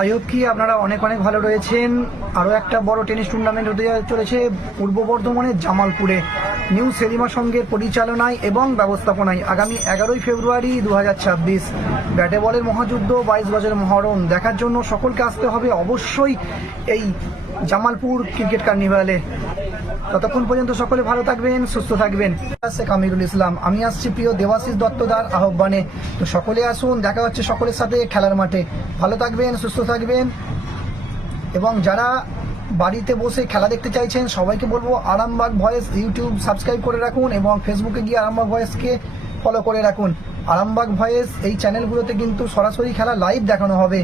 I hope কি আপনারা অনেক অনেক ভালো রয়েছেন। আরও একটা বড় টেনিস টুর্নামেন্ট হতে চলেছে পূর্ব বর্ধমানের জামালপুরে। নিউ সেলিমা সঙ্গের পরিচালনায় এবং ব্যবস্থাপনায় আগামী 11ই ফেব্রুয়ারি 2026 ব্যাটে বলের মহাযুদ্ধ, 22 গজের মহরম দেখার জন্য সকলকে আসতে হবে অবশ্যই এই জামালপুর ক্রিকেট কার্নিভালে। ততক্ষণ পর্যন্ত সকলে ভালো থাকবেন, সুস্থ থাকবেন। আসছে কামিরুল ইসলাম, আমি আসছি প্রিয় দেবাশিস দত্তদার আহ্বানে। তো সকলে আসুন, দেখা হচ্ছে সকলের সাথে খেলার মাঠে। ভালো থাকবেন, সুস্থ থাকবেন। এবং যারা বাড়িতে বসে খেলা দেখতে চাইছেন সবাইকে বলবো আরামবাগ ভয়েস ইউটিউব সাবস্ক্রাইব করে রাখুন এবং ফেসবুকে গিয়ে আরামবাগ ভয়েসকে ফলো করে রাখুন। আরামবাগ ভয়েস এই চ্যানেলগুলোতে কিন্তু সরাসরি খেলা লাইভ দেখানো হবে।